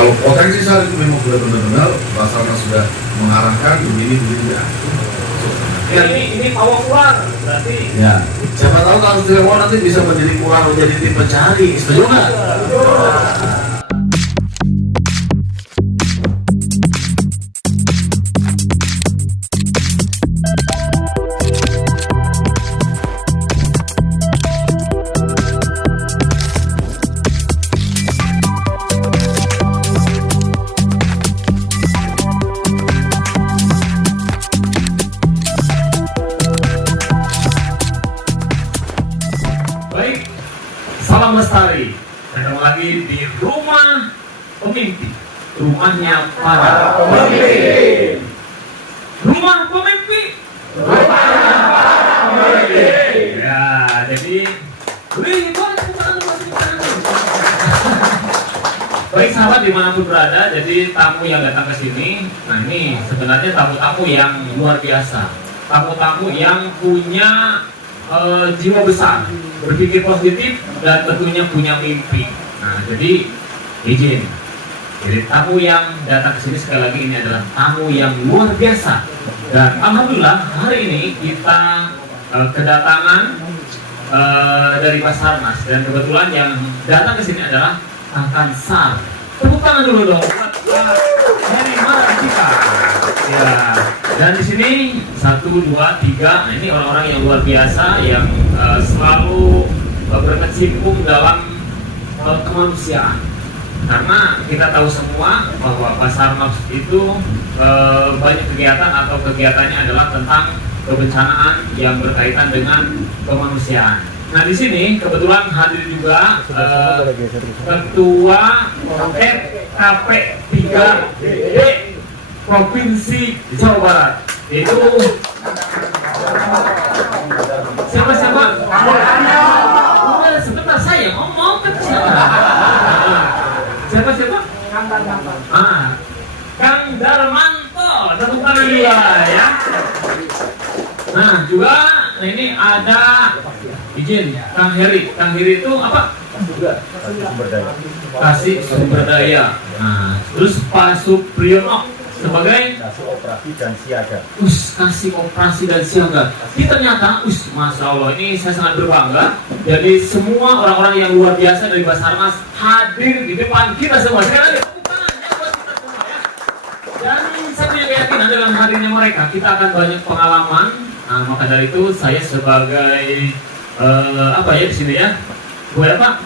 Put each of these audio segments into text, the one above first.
Kalau potensi SAR itu memang sudah benar-benar Basarnas sudah mengarahkan begini ya. Ya, ini pawang ular berarti. Ya, siapa tahu kalau Cirebon nanti bisa menjadi ular, menjadi tim pencari, setuju nggak? Salam lestari, ketemu lagi di rumah pemimpi, rumahnya para pemimpin. Rumah pemimpi, rumahnya para pemimpin. Ya, jadi, baik sahabat dimanapun berada, jadi tamu yang datang ke sini, nah ini sebenarnya tamu-tamu yang luar biasa, tamu-tamu yang punya jiwa besar, berpikir positif dan tentunya punya mimpi. Nah, jadi izin. Jadi tamu yang datang ke sini sekali lagi ini adalah tamu yang luar biasa. Dan alhamdulillah hari ini kita kedatangan dari Basarnas dan kebetulan yang datang ke sini adalah Kang Sar. Tepuk tangan dulu dong buat dari Marantika. Ya. Dan di sini 1, 2, 3, nah ini orang-orang yang luar biasa yang selalu berkecimpung dalam kemanusiaan. Karena kita tahu semua bahwa Basarnas itu banyak kegiatan atau kegiatannya adalah tentang kebencanaan yang berkaitan dengan kemanusiaan. Nah di sini kebetulan hadir juga Ketua FKP 3D Provinsi Jawa Barat, itu siapa? Udah sebentar saya ngomong ke siapa? Siapa? Kang Darmanto, tepuk tangan juga ya. Nah juga ini ada izin Kang Heri itu apa? Kasih sumber daya. Nah terus Pak Supriyono sebagai kasih operasi dan siaga. Kasih operasi dan siaga. Ini ternyata, masya Allah, ini saya sangat berbangga. Jadi semua orang-orang yang luar biasa dari Basarnas hadir di depan kita semua. Sekali lagi tepuk tangannya buat kita semua ya. Dan saya punya keyakinan dengan hadirnya mereka, kita akan banyak pengalaman. Nah, maka dari itu saya sebagai apa ya di sini ya? Buat apa?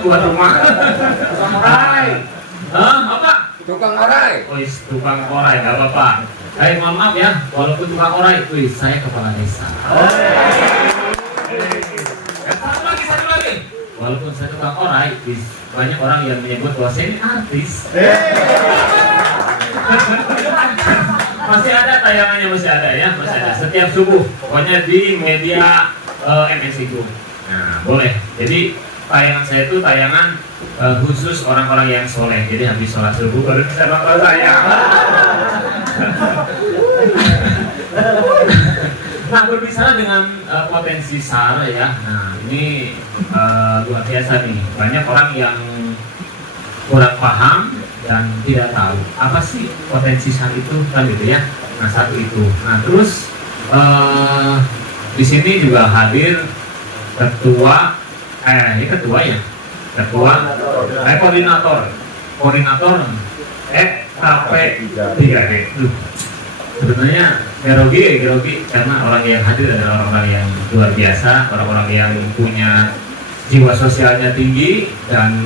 Buat rumah. Apa? Tukang orai. Tukang orai, gak apa-apa. Mohon maaf ya, walaupun tukang orai, saya kepala desa. Satu lagi. Walaupun saya tukang orai, banyak orang yang menyebut bahwa saya ini artis. Masih ada tayangannya, masih ada ya, masih ada. Setiap subuh, pokoknya di media MNC Group. Nah, boleh. Jadi tayangan saya itu tayangan khusus orang-orang yang soleh. Jadi habis sholat subuh baru bisa nonton saya. Nah, berbicara dengan potensi SAR ya. Nah, ini luar biasa nih. Banyak orang yang kurang paham dan tidak tahu apa sih potensi SAR itu, kan gitu ya. Nah, satu itu. Nah, terus di sini juga hadir ketua koordinator FKP 3D. Sebenarnya grogi karena orang yang hadir adalah orang yang luar biasa, orang-orang yang punya jiwa sosialnya tinggi. Dan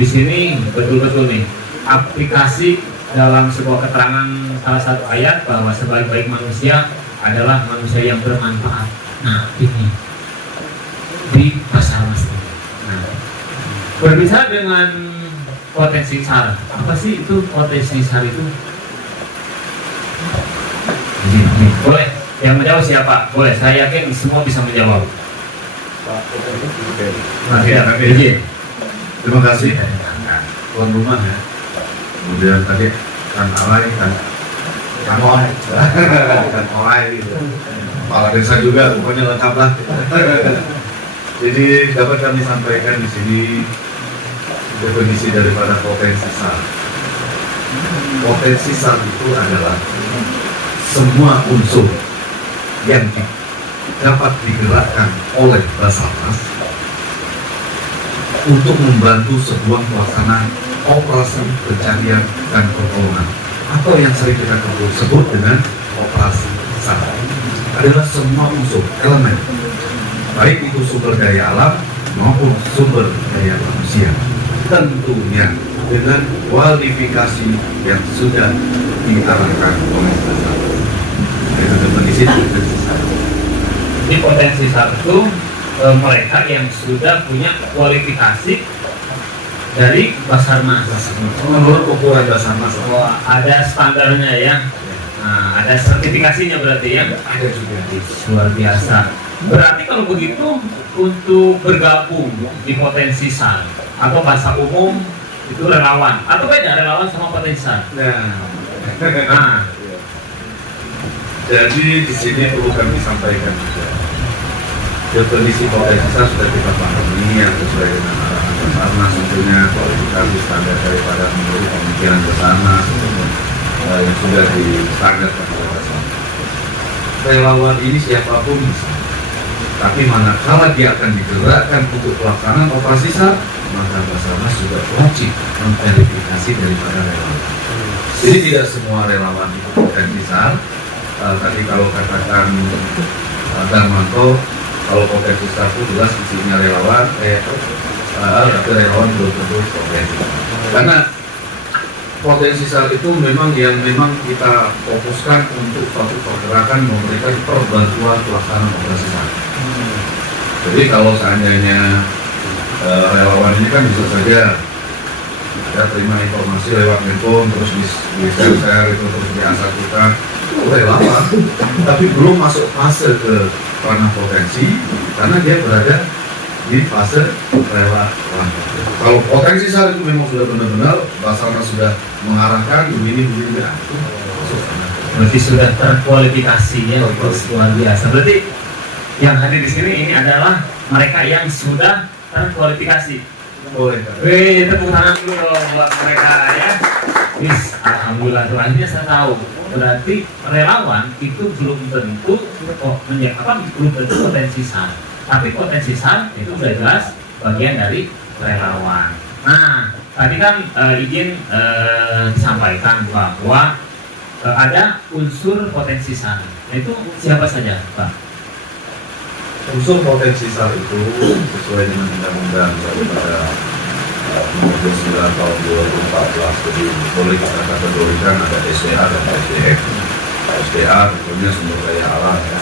di sini betul-betul nih aplikasi dalam sebuah keterangan salah satu ayat bahwa sebaik-baik manusia adalah manusia yang bermanfaat. Nah, ini di Basarnas. Nah, berbicara dengan potensi SAR, apa sih itu potensi SAR itu? Boleh, yang menjawab siapa? Boleh, saya yakin semua bisa menjawab. Terima kasih tuan rumah ya. Kemudian tadi kan alay kan gitu. Kepala desa juga, pokoknya lengkap lah. Jadi dapat kami sampaikan di sini definisi daripada potensi SAR. Potensi SAR itu adalah semua unsur yang dapat digerakkan oleh Basarnas untuk membantu sebuah pelaksanaan operasi pencarian dan pertolongan atau yang sering kita sebut dengan operasi SAR. Adalah semua unsur elemen, baik itu sumber daya alam maupun sumber daya manusia, tentunya dengan kualifikasi yang sudah diarahkan oleh Basarnas. Itu definisi potensi SAR. Ini potensi SAR itu mereka yang sudah punya kualifikasi dari Basarnas. Menurut ukuran Basarnas, Ada standarnya ya. Nah, ada sertifikasinya berarti ya. ada juga. Luar biasa. Berarti kalau begitu untuk bergabung di potensi SAR atau bahasa umum itu relawan atau beda relawan sama potensi SAR. Nah, Jadi di sini perlu kami sampaikan juga. Definisi potensi SAR sudah kita pahami yang sesuai dengan arahan Basarnas, tentunya kualifikasi standar daripada menurut pemikiran Basarnas yang sudah distandarkan oleh Basarnas. Relawan ini siapapun bisa, tapi manakala dia akan digerakkan untuk pelaksanaan operasi SAR, maka Basarnas juga wajib memverifikasi daripada relawan. Jadi tidak semua relawan itu potensi SAR. Tadi kalau katakan Darmanto, kalau potensi SAR itu jelas isinya relawan, tapi relawan belum tentu potensi. Karena potensi SAR itu memang kita fokuskan untuk suatu pergerakan memberikan perbantuan pelaksanaan operasi SAR. Jadi kalau seandainya relawan ini kan bisa saja ada terima informasi lewat handphone terus di share itu terus di asal kita relawan, tapi belum masuk fase ke ranah potensi karena dia berada di fase relawan. Kalau potensi SAR itu memang sudah benar-benar Basarnas sudah mengarahkan begini ya, itu masuk. berarti sudah terkualifikasi ya, luar biasa. Berarti yang hadir di sini ini adalah mereka yang sudah terkualifikasi. Boleh. Wih, tepuk tangan dulu dong buat mereka ya. Wis, alhamdulillah tuh akhirnya saya tahu. Berarti relawan itu belum tentu belum tentu potensi SAR. Tapi potensi SAR itu sudah jelas bagian dari relawan. Nah, tadi kan izin disampaikan bahwa ada unsur potensi SAR. Nah, itu siapa saja, Pak? Unsur potensi SAR itu sesuai dengan undang-undang daripada nomor 29 tahun 2014, jadi boleh kita kategorikan ada SDA dan SDM. SDA tentunya sumber daya alam ya.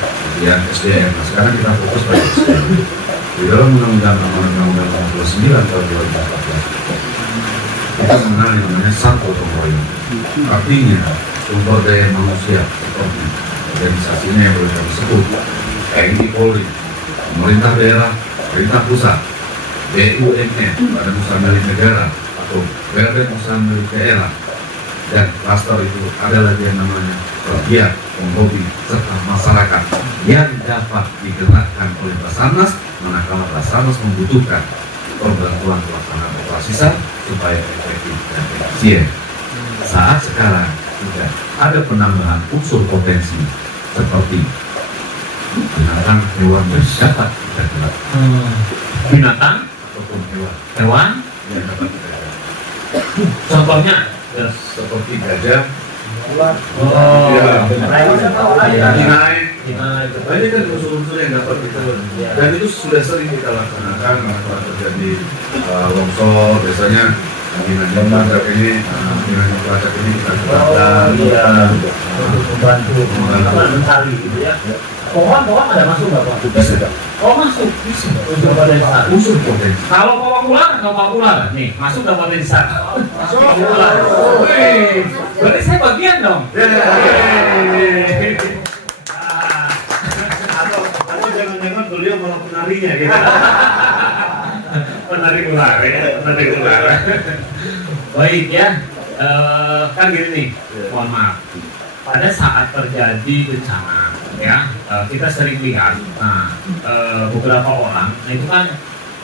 Kemudian SDM. Nah, sekarang kita fokus pada SDM. Di dalam undang-undang nomor 29 tahun 2014 kita mengenal yang namanya SAR gotong royong. Artinya sumber daya manusia seperti organisasinya yang boleh kami sebut TNI Polri, pemerintah daerah, pemerintah pusat, BUMN, Badan Usaha Milik Negara atau BUMN Usaha Milik Daerah, dan klaster itu ada lagi yang namanya penggiat, penghobi, serta masyarakat yang dapat digerakkan oleh Basarnas manakala Basarnas membutuhkan perbantuan pelaksanaan operasi SAR supaya efektif dan efisien. Saat sekarang juga ada penambahan unsur potensi seperti binatang hewan yang dapat kita gerak. Binatang Ataupun hewan yang dapat kita gerak. contohnya Seperti gajah, ya, naik. Nah, Nah, ini kan unsur-unsur yang dapat kita dan itu sudah sering kita laksanakan kalau terjadi longsor biasanya anjing pelacak ini kita gerakkan untuk membantu mencari gitu ya. Pohon ada masuk nggak Pak? bisa. Oh masuk, bisa. Unsur potensi SAR. Unsur potensi. Kalau ular, nih masuk ke potensi SAR. Masuk ular. Wih, berarti saya bagian dong. Atau jangan-jangan beliau malah penarinya gitu. Penari ular ya, penari ular. Baik ya, kan gini nih, mohon maaf. Pada saat terjadi bencana, ya kita sering lihat, beberapa orang, nah itu kan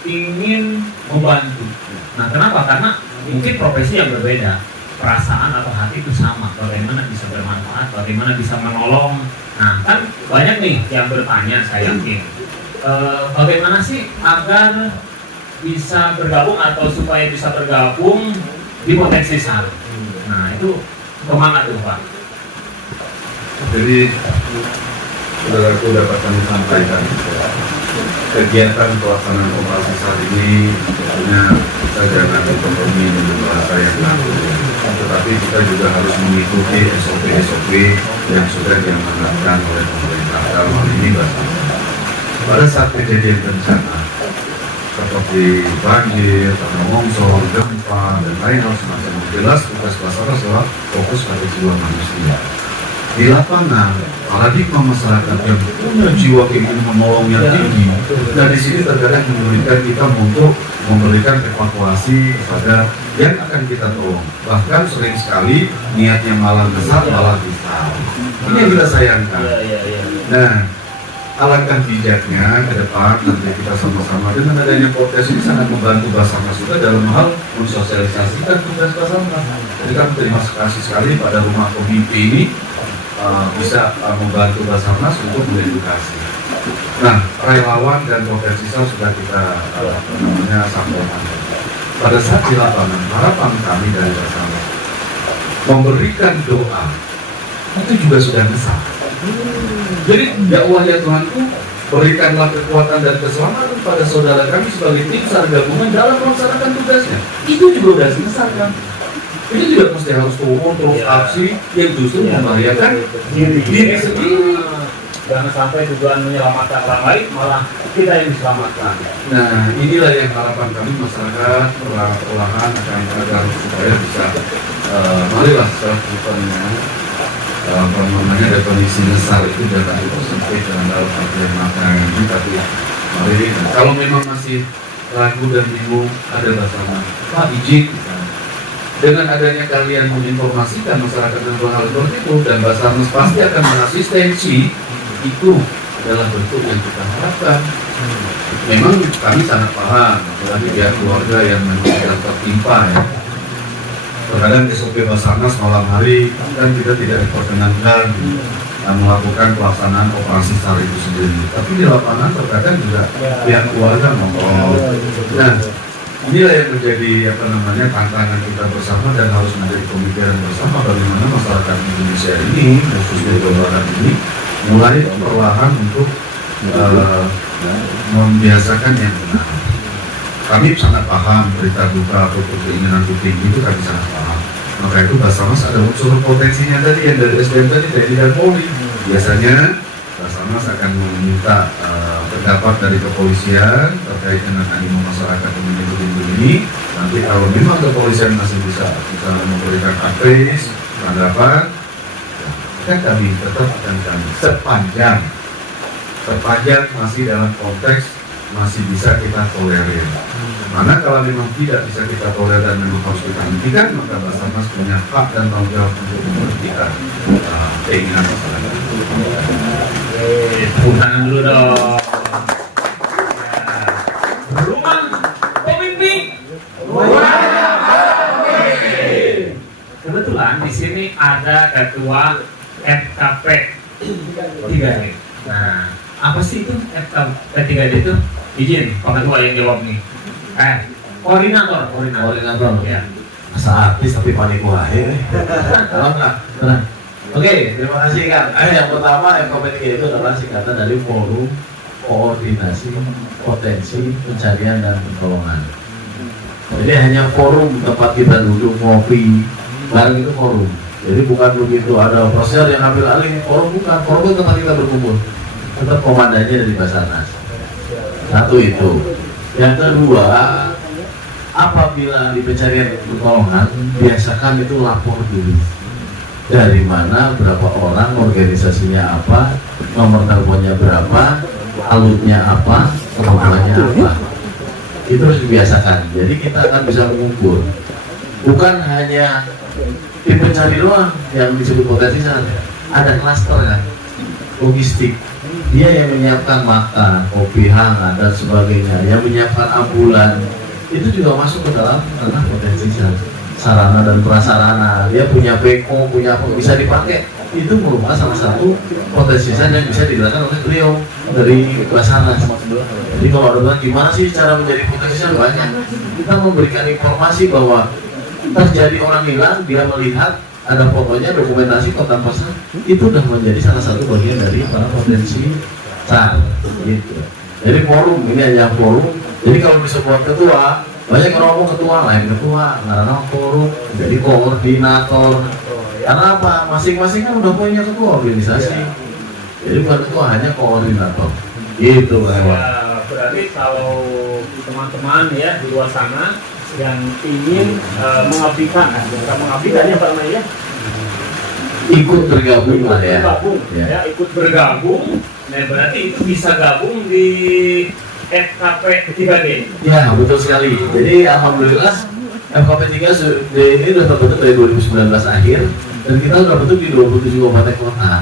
ingin membantu. Nah, kenapa? Karena mungkin profesi yang berbeda, perasaan atau hati itu sama. Bagaimana bisa bermanfaat, bagaimana bisa menolong. Nah, kan banyak nih yang bertanya, saya yakin, bagaimana sih agar bisa bergabung atau supaya bisa bergabung di Potensi SAR. Nah, itu kemana tuh Pak? Jadi saudaraku dapat kami sampaikan, kegiatan pelaksanaan operasi SAR ini tentunya kita jangan kompromi dengan bahasa yang baku, tetapi kita juga harus mengikuti SOP-SOP yang sudah diamanatkan oleh pemerintah. Dalam hal ini pada saat kejadian bencana seperti banjir, tanah longsor, gempa, dan lain hal semacam, jelas tugas Basarnas adalah fokus pada jiwa manusia. Di lapangan, paradigma masyarakat yang punya jiwa ingin menolong yang tinggi, dan di sini terkadang menyulitkan kita untuk memberikan evakuasi kepada yang akan kita tolong. Bahkan sering sekali niatnya malah besar, malah besar. Ini yang kita sayangkan. Nah, alangkah bijaknya ke depan nanti kita sama-sama dengan adanya podcast ini sangat membantu Basarnas juga dalam hal mensosialisasikan tugas Basarnas. Jadi kami terima kasih sekali pada rumah pemimpi ini bisa membantu Basarnas untuk mengedukasi. Nah, relawan dan potensi sudah kita sampaikan. Pada saat di lapangan, harapan kami dari Basarnas memberikan doa itu juga sudah besar. Jadi dakwah ya Tuhanku, berikanlah kekuatan dan keselamatan pada saudara kami sebagai tim SAR gabungan dalam melaksanakan tugasnya. Itu juga sudah besar kan. Ini tidak mesti harus turun terus aksi yang justru membahayakan diri sendiri. Jangan sampai tujuan menyelamatkan orang lain, malah kita yang diselamatkan. Nah, inilah yang harapan kami masyarakat perlahan-lahan agar supaya bisa marilah secara namanya definisi besar itu jangan dipersempit dengan dalam artian makna ini, tapi mari kalau memang masih ragu dan bingung, ada Basarnas Pak izin dengan adanya kalian menginformasikan masyarakat tentang hal seperti itu, dan Basarnas pasti akan mengasistensi. Itu adalah bentuk yang kita harapkan. Memang kami sangat paham, apalagi pihak keluarga yang memang tertimpa ya. Terkadang SOP Basarnas malam hari kan kita tidak diperkenankan melakukan pelaksanaan operasi SAR itu sendiri. Tapi di lapangan terkadang juga pihak keluarga ngomong. Nah, inilah yang menjadi tantangan kita bersama dan harus menjadi pemikiran bersama bagaimana masyarakat Indonesia ini, khususnya Jawa Barat ini, mulai perlahan untuk membiasakan yang benar. Kami sangat paham berita duka atau keinginan tinggi itu kami sangat paham. Maka itu Basarnas ada unsur potensinya tadi yang dari SDM tadi, TNI dan Polri. Biasanya Basarnas akan meminta pendapat dari kepolisian terkait dengan animo masyarakat yang menyebut ini. Nanti kalau memang kepolisian masih bisa memberikan advice, pendapat, kan kami tetap akan kami sepanjang masih dalam konteks masih bisa kita tolerir. Mana kalau memang tidak bisa kita tolerir dan memang harus kita hentikan, maka Basarnas punya hak dan tanggung jawab untuk menghentikan keinginan masyarakat. Tangan dulu dong. Rumah pemimpin. Kebetulan di sini ada ketua FKP 3D. Nah, apa sih itu FKP 3D itu? Izin Pak Ketua yang jawab nih. Koordinator. Ya. Masa artis tapi panik wae. Oke, terima kasih Kang. Yang pertama FKP 3 itu adalah singkatan dari Forum Koordinasi Potensi Pencarian dan Pertolongan. Jadi hanya forum tempat kita duduk ngopi bareng, itu forum. Jadi bukan begitu ada proses yang ambil alih, forum bukan, forum itu tempat kita berkumpul. Tetap komandannya dari Basarnas. Satu itu. Yang kedua, apabila di pencarian pertolongan, biasakan itu lapor dulu. Dari mana, berapa orang, organisasinya apa, nomor teleponnya berapa, alutnya apa, kebutuhannya apa. Itu harus dibiasakan. Jadi kita akan bisa mengukur. Bukan hanya tim pencari doang yang disebut potensi, ada klaster kan, logistik. dia yang menyiapkan makan, kopi hangat dan sebagainya, yang menyiapkan ambulan, itu juga masuk ke dalam ranah potensi sarana dan prasarana. Dia punya beko, punya apa bisa dipakai, itu merupakan salah satu potensi yang bisa digerakkan oleh beliau dari Basarnas. Jadi kalau ada bilang gimana sih cara menjadi potensi banyak, kita memberikan informasi bahwa terjadi orang hilang, dia melihat ada fotonya, dokumentasi kota pasar, itu udah menjadi salah satu bagian dari para potensi SAR gitu. Jadi forum ini hanya forum. Jadi kalau disebut ketua, banyak orang ngomong ketua, lain ketua, karena forum jadi koordinator. Karena apa? Masing-masing kan udah punya ketua organisasi. Jadi bukan ketua, hanya koordinator. Gitu Pak. Berarti kalau teman-teman ya di luar sana yang ingin mengabdikan, bukan mengabdikan ya Pak Namanya, ikut bergabung lah ya. Bergabung, ya ikut bergabung. Nah berarti itu bisa gabung di FKP 3D. Ya betul sekali. Jadi alhamdulillah FKP 3D ini sudah terbentuk dari 2019 akhir dan kita sudah bentuk di 27 kabupaten kota.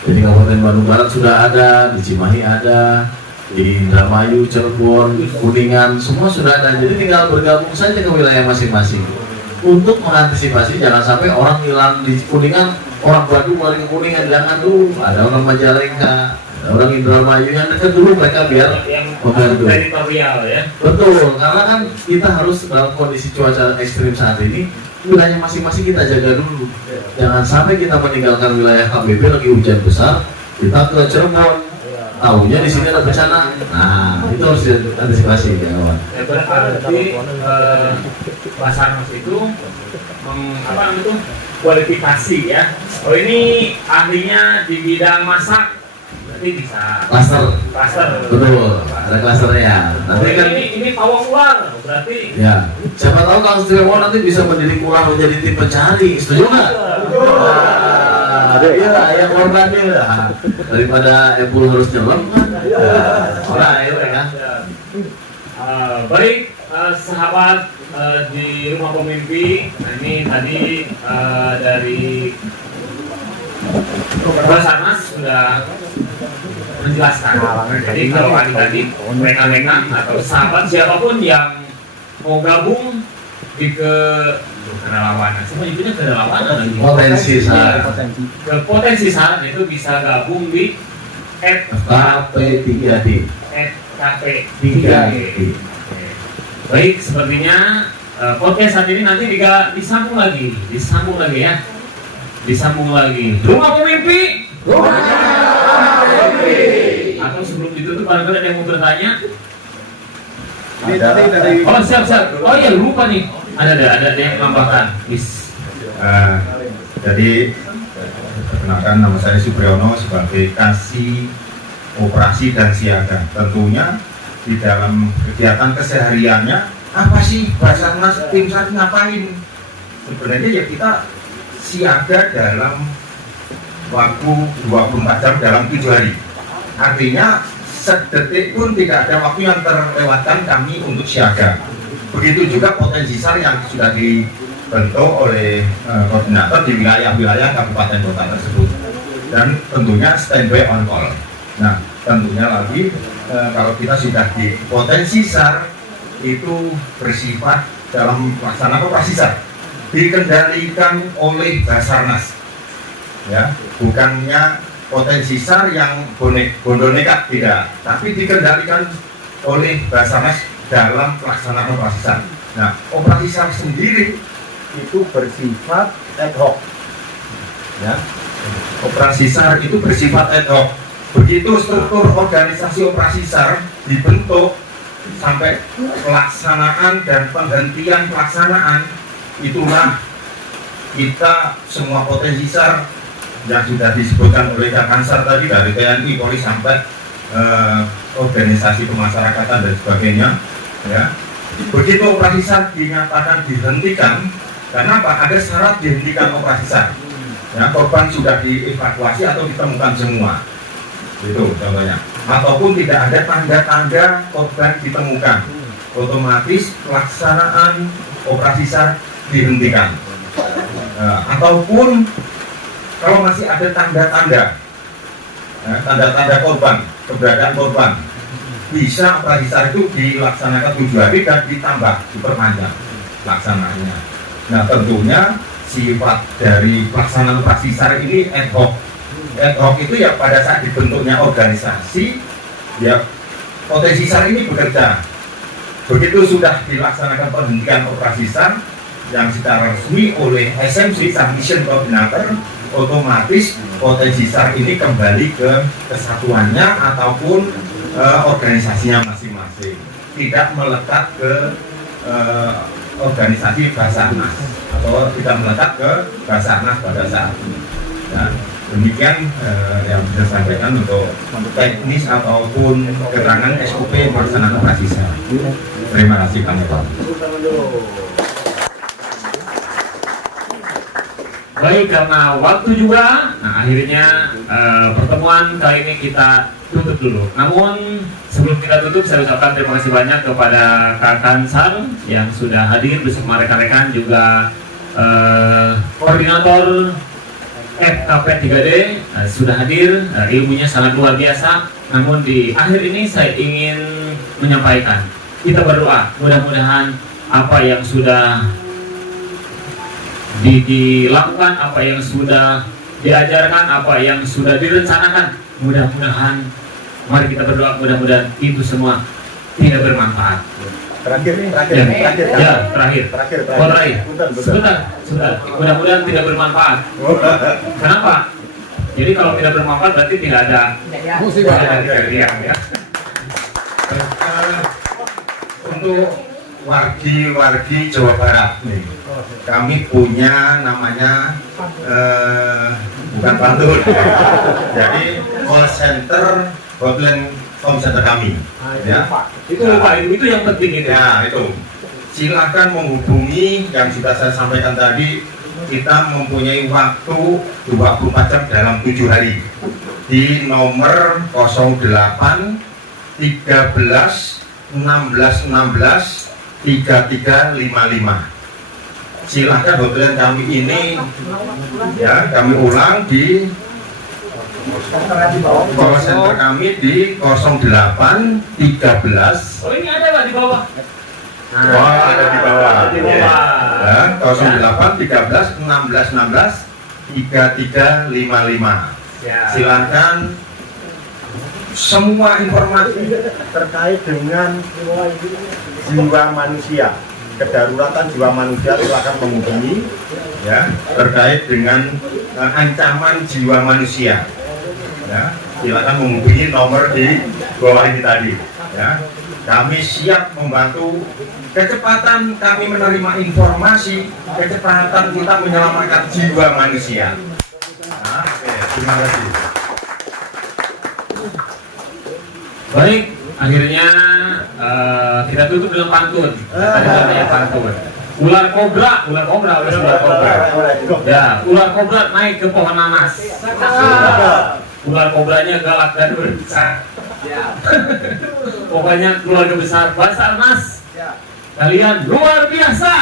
Jadi Kabupaten Bandung Barat sudah ada, di Cimahi ada, di Indramayu, Cirebon, Kuningan, semua sudah ada. Jadi tinggal bergabung saja ke wilayah masing-masing untuk mengantisipasi jangan sampai orang hilang di Kuningan, orang Bandung balik ke Kuningan, jangan dulu. Ada orang Majalengka, ada orang Indramayu yang dekat dulu, mereka biar membantu. Teritorial ya. Betul, karena kan kita harus dalam kondisi cuaca ekstrim saat ini, wilayah masing-masing kita jaga dulu. Jangan sampai kita meninggalkan wilayah KBP lagi hujan besar, kita ke Cirebon. Tahunya di sini ada bencana. Nah, itu harus diantisipasi ya kawan. Ya berarti Basarnas itu apa namanya itu kualifikasi ya. Oh ini ahlinya di bidang masak, berarti bisa. Klaster. Betul, ada klasternya. Nanti kan ini pawang ular, berarti. ya, siapa tahu kalau Cirebon nanti bisa mendidik ular menjadi tim pencari, setuju nggak? Iya, yang korbannya lah. Daripada Epul harus nyelam kan? Orang air ya. Baik, sahabat di rumah pemimpi. Nah, ini tadi dari Basarnas sudah menjelaskan. Jadi kalau adik-adik, mereka-mereka atau sahabat siapapun yang mau gabung di kerelawanan, semua intinya kerelawanan lagi. Potensi SAR. Ke potensi SAR itu bisa gabung di FKP 3D. FKP 3D. Baik, sepertinya podcast saat ini nanti disambung lagi ya. Disambung lagi. Rumah pemimpi. Atau sebelum ditutup, barangkali ada yang mau bertanya? Oh siap. Oh iya lupa nih. Ada yang menambahkan. Jadi perkenalkan, nama saya Supriyono sebagai Kasih Operasi dan Siaga. Tentunya di dalam kegiatan kesehariannya apa sih Basarnas, tim SAR ngapain? Sebenarnya ya kita siaga dalam waktu 24 jam dalam 7 hari. Artinya sedetik pun tidak ada waktu yang terlewatkan kami untuk siaga. Begitu juga potensi SAR yang sudah dibentuk oleh koordinator di wilayah-wilayah kabupaten kota tersebut, dan tentunya standby on call. Nah, tentunya lagi kalau kita sudah di potensi SAR itu bersifat dalam pelaksanaan operasi SAR dikendalikan oleh Basarnas, ya, bukannya potensi SAR yang bondo nekat, tidak, tapi dikendalikan oleh Basarnas dalam pelaksanaan operasi SAR. Nah, operasi SAR sendiri itu bersifat ad hoc, ya. Operasi SAR itu bersifat ad hoc. Begitu struktur organisasi operasi SAR dibentuk sampai pelaksanaan dan penghentian pelaksanaan, itulah kita semua potensi SAR yang sudah disebutkan oleh Kak Ansar tadi, dari TNI, Polri sampai organisasi kemasyarakatan dan sebagainya, ya. Begitu operasi SAR dinyatakan dihentikan, karena apa? Ada syarat dihentikan operasi SAR, ya, korban sudah dievakuasi atau ditemukan semua, itu contohnya, ataupun tidak ada tanda-tanda korban ditemukan, otomatis pelaksanaan operasi SAR dihentikan. Ataupun kalau masih ada tanda-tanda tanda-tanda korban, keberadaan korban. Bisa operasi SAR itu dilaksanakan 7 hari dan ditambah, diperpanjang laksananya. Nah tentunya sifat dari pelaksanaan operasi SAR ini ad hoc. Ad hoc itu ya pada saat dibentuknya organisasi, ya potensi SAR ini bekerja. Begitu sudah dilaksanakan penghentian operasi SAR yang secara resmi oleh SMC, Submission Coordinator, otomatis potensi SAR ini kembali ke kesatuannya ataupun organisasinya masing-masing, tidak melekat ke organisasi Basarnas atau tidak melekat ke Basarnas pada saat ini. Dan demikian yang bisa saya sampaikan untuk teknis ataupun keterangan SOP pelaksanaan operasi SAR. Terima kasih kami Pak. Baik, karena waktu juga, nah akhirnya pertemuan kali ini kita tutup dulu. Namun sebelum kita tutup, saya ucapkan terima kasih banyak kepada Kak Kansar yang sudah hadir bersama rekan-rekan, juga koordinator FKP 3D sudah hadir, ilmunya sangat luar biasa. Namun di akhir ini saya ingin menyampaikan, kita berdoa mudah-mudahan apa yang sudah dilakukan, apa yang sudah diajarkan, apa yang sudah direncanakan, mudah-mudahan, mari kita berdoa mudah-mudahan itu semua tidak bermanfaat. Terakhir. Sebentar. Mudah-mudahan tidak bermanfaat. Kenapa? Jadi kalau tidak bermanfaat berarti tidak ada ya. Untuk wargi Jawa Barat nih, kami punya namanya bukan pantun, jadi call center, hotline call center kami. Ya. Itu yang penting itu. Ya itu. Silakan menghubungi yang sudah saya sampaikan tadi. Kita mempunyai waktu 24 jam dalam 7 hari di nomor 08 13 16 3355. Silakan hotline kami ini, ya kami ulang, di call center kami di 08 13. Oh ini ada Pak di bawah. Ada di bawah. Di bawah. Ya, 08 13 16 16 3355. Ya. Silakan semua informasi Terkait dengan jiwa manusia, kedaruratan jiwa manusia, silakan menghubungi. ya terkait dengan ancaman jiwa manusia. Ya, silakan menghubungi nomor di bawah ini tadi. Ya, kami siap membantu. Kecepatan kami menerima informasi, kecepatan kita menyelamatkan jiwa manusia. Nah, terima kasih. Baik, akhirnya kita tutup dengan pantun. Tadi katanya pantun. Ular kobra oleh ular kobra. Ya, ular kobra naik ke pohon nanas. Ular kobranya galak dan berbisa. Pokoknya keluarga besar Basarnas, kalian luar biasa.